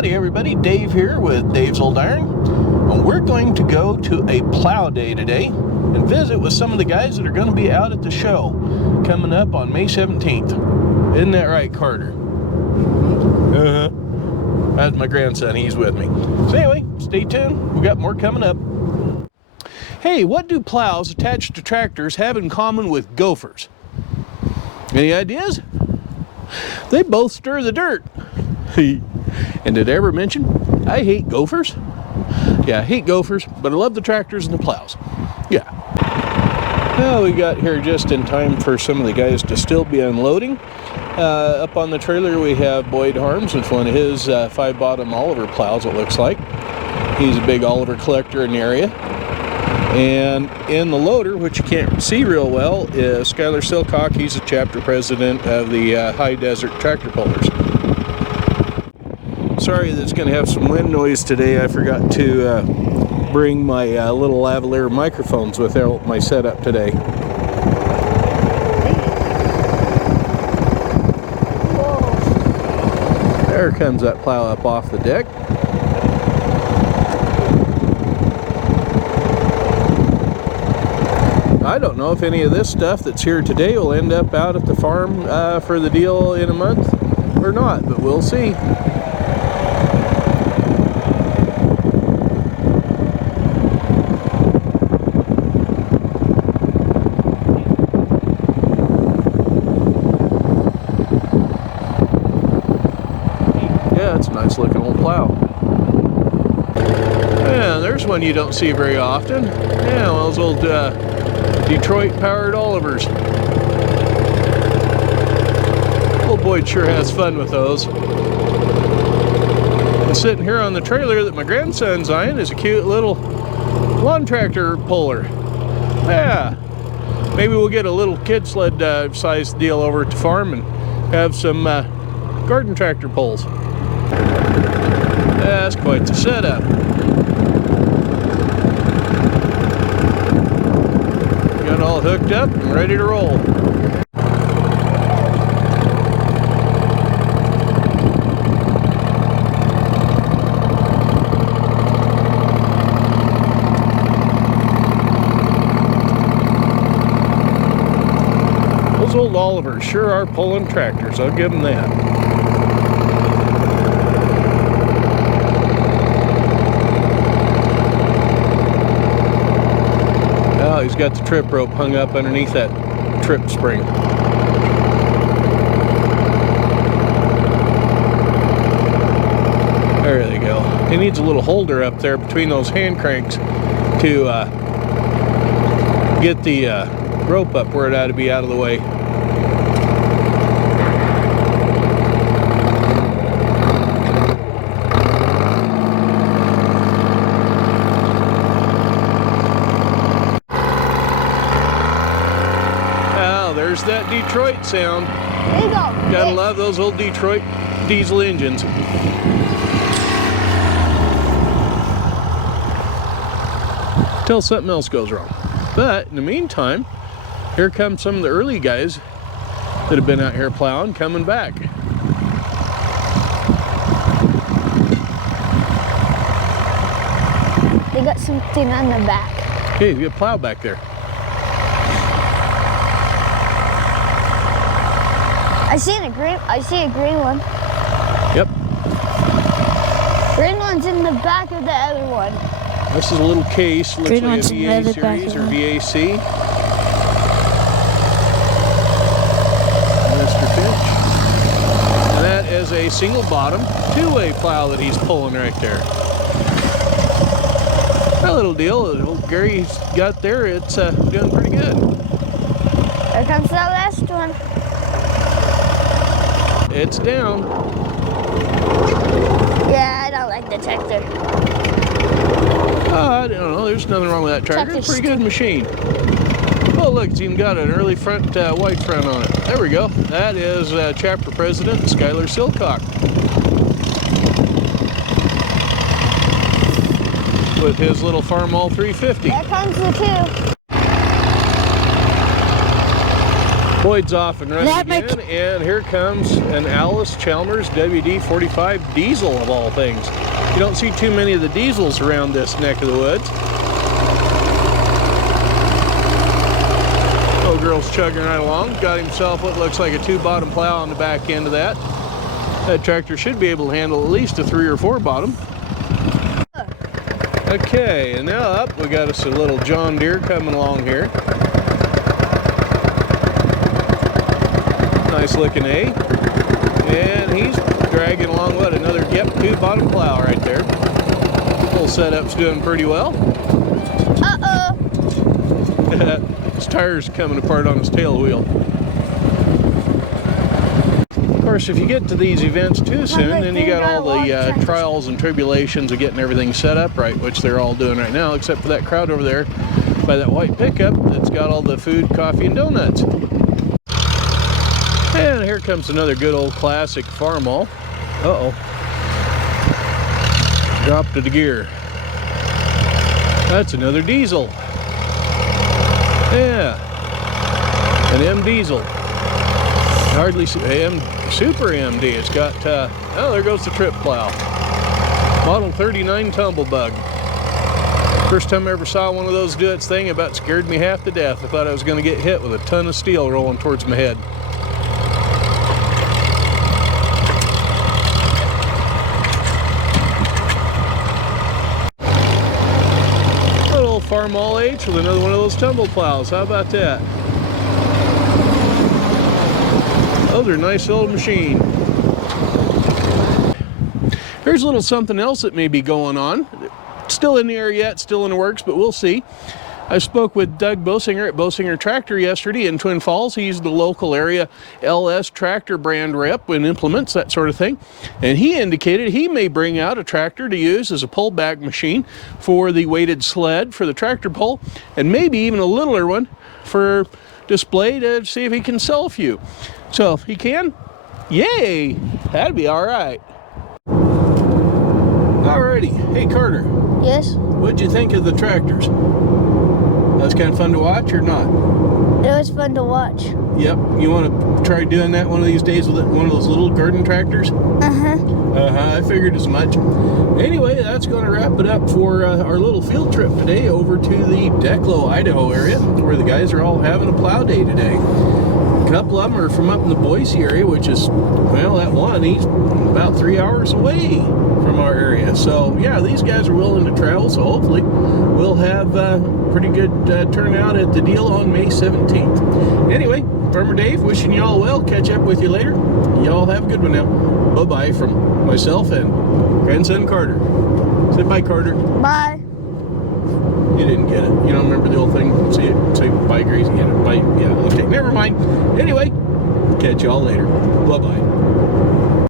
Howdy everybody, Dave here with Dave's Old Iron. And we're going to go to a plow day today and visit with some of the guys that are going to be out at the show coming up on May 17th. Isn't that right, Carter? Uh-huh. That's my grandson, he's with me. So anyway, stay tuned, we got more coming up. Hey, what do plows attached to tractors have in common with gophers? Any ideas? They both stir the dirt. And did I ever mention I hate gophers? Yeah, I hate gophers, but I love the tractors and the plows. Yeah. Well, we got here just in time for some of the guys to still be unloading. Up on the trailer we have Boyd Harms with one of his 5-bottom Oliver plows, it looks like. He's a big Oliver collector in the area. And in the loader, which you can't see real well, is Skylar Silcock. He's the chapter president of the High Desert Tractor Pullers. Sorry that it's going to have some wind noise today. I forgot to bring my little lavalier microphones with my setup today. Whoa. There comes that plow up off the deck. I don't know if any of this stuff that's here today will end up out at the farm for the deal in a month or not, but we'll see. Yeah, it's a nice looking old plow. Yeah, there's one you don't see very often. Yeah, those old Detroit powered Olivers. Old Boyd sure has fun with those. And sitting here on the trailer that my grandson's eyeing is a cute little lawn tractor puller. Yeah, maybe we'll get a little kid sled size deal over at the farm and have some garden tractor pulls. That's quite the setup. Got all hooked up and ready to roll. Those old Olivers sure are pulling tractors, I'll give them that. He's got the trip rope hung up underneath that trip spring. There they go. He needs a little holder up there between those hand cranks to get the rope up where it ought to be out of the way. There's that Detroit sound. There you go. Gotta love those old Detroit diesel engines. Till something else goes wrong. But in the meantime, here come some of the early guys that have been out here plowing coming back. They got something on the back. Okay, you got a plow back there. I see a green one. Yep. Green one's in the back of the other one. This is a little case, looks Green like a one's in VA the back series of or it. VAC. Mr. Finch. And that is a single bottom, two-way plow that he's pulling right there. That little deal that old Gary's got there, it's doing pretty good. Here comes the last one. It's down. Yeah, I don't like the tractor. I don't know, there's nothing wrong with that tractor. It's a pretty good machine. Oh look, it's even got an early front white front on it. There we go. That is chapter president Skylar Silcock. With his little Farmall 350. There comes the two. Boyd's off and running That again, and here comes an Alice Chalmers WD-45 diesel of all things. You don't see too many of the diesels around this neck of the woods. Little girl's chugging right along. Got himself what looks like a 2-bottom plow on the back end of that. That tractor should be able to handle at least a 3 or 4 bottom. Okay, and now up we got us a little John Deere coming along here. Nice looking A. And he's dragging along what, another 2-bottom plow right there. Little setup's doing pretty well. Uh-oh. His tire's coming apart on his tail wheel. Of course, if you get to these events too soon, then you got all the trials and tribulations of getting everything set up right, which they're all doing right now, except for that crowd over there by that white pickup that's got all the food, coffee, and donuts. And here comes another good old classic Farmall. Uh-oh. Dropped to the gear. That's another diesel. Yeah. An M diesel. Hardly Super MD. It's got, oh, there goes the trip plow. Model 39 Tumblebug. First time I ever saw one of those do its thing, it about scared me half to death. I thought I was going to get hit with a ton of steel rolling towards my head. Little Farmall H with another one of those tumble plows. How about that? Those are a nice old machine. Here's a little something else that may be going on. Still in the air yet, still in the works, but we'll see. I spoke with Doug Bosinger at Bosinger Tractor yesterday in Twin Falls. He's the local area LS tractor brand rep and implements, that sort of thing. And he indicated he may bring out a tractor to use as a pullback machine for the weighted sled for the tractor pull, and maybe even a littler one for display to see if he can sell a few. So if he can, yay, that'd be all right. Alrighty, hey Carter. Yes? What'd you think of the tractors? That's kind of fun to watch or not? It was fun to watch. Yep. You want to try doing that one of these days with one of those little garden tractors? I figured as much. Anyway, that's going to wrap it up for our little field trip today over to the Declo, Idaho area, where the guys are all having a plow day today. A couple of them are from up in the Boise area, which is, well, that one, he's about 3 hours away from our area. So, yeah, these guys are willing to travel, so hopefully we'll have pretty good turnout at the deal on May 17th. Anyway, Farmer Dave, wishing you all well. Catch up with you later. Y'all have a good one now. Bye-bye from myself and grandson Carter. Say bye, Carter. Bye. You didn't get it. You don't remember the old thing? Say bye, Gracie. Bye. Yeah, okay, never mind. Anyway, catch y'all later. Bye-bye.